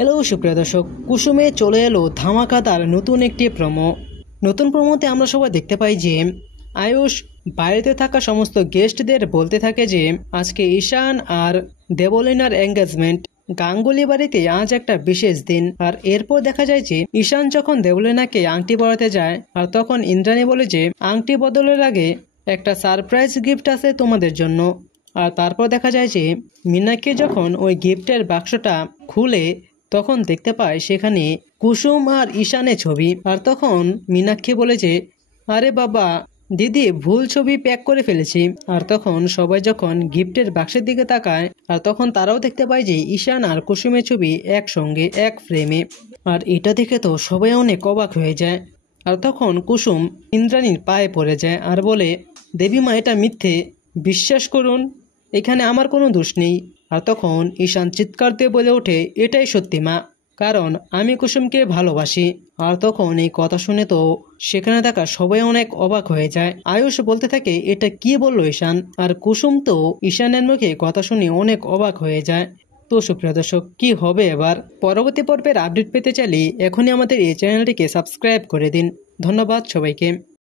Hello সুপ্রিয় দর্শক, কুসুমে চলে এলো ধামাকাদার নতুন একটি প্রোমো। নতুন প্রোমোতে আমরা সবাই দেখতে পাই যে আয়ুষ বাইরেতে থাকা সমস্ত গেস্টদের বলতে থাকে যে আজকে ঈশান আর দেবলিনার এঙ্গেজমেন্ট। গাঙ্গুলি বাড়িতে আজ একটা বিশেষ দিন। আর এরপর দেখা যায় যে ঈশান যখন দেবলিনাকে আংটি পরাতে যায়, আর তখন ইন্দ্রাণী বলে যে আংটি বদলের আগে একটা সারপ্রাইজ গিফট আছে তোমাদের জন্য। আর তারপর দেখা যায় যে মীনাক্ষী যখন ওই গিফটের বাক্সটা খুলে তখন দেখতে পায় সেখানে কুসুম আর ঈশানের ছবি। আর তখন মীনাক্ষী বলে যে আরে বাবা দিদি, ভুল ছবি প্যাক করে ফেলেছি। আর তখন সবাই যখন গিফটের বাক্সের দিকে তাকায়, আর তখন তারাও দেখতে পায় যে ঈশান আর কুসুমের ছবি একসঙ্গে এক ফ্রেমে। আর এটা দেখে তো সবাই অনেক অবাক হয়ে যায়। আর তখন কুসুম ইন্দ্রাণীর পায়ে পড়ে যায় আর বলে, দেবীমা এটা মিথ্যে, বিশ্বাস করুন, এখানে আমার কোনো দোষ নেই। আর তখন ঈশান চিৎকার দিয়ে বলে ওঠে, এটাই সত্যি মা, কারণ আমি কুসুমকে ভালোবাসি। আর তখন এই কথা শুনে তো সেখানে থাকা সবাই অনেক অবাক হয়ে যায়। আয়ুষ বলতে থাকে, এটা কি বললো ঈশান? আর কুসুম তো ঈশানের মুখে কথা শুনে অনেক অবাক হয়ে যায়। তো সুপ্রিয় দর্শক, কি হবে এবার? পরবর্তী পর্বের আপডেট পেতে চাইলে এখনই আমাদের এই চ্যানেলটিকে সাবস্ক্রাইব করে দিন। ধন্যবাদ সবাইকে।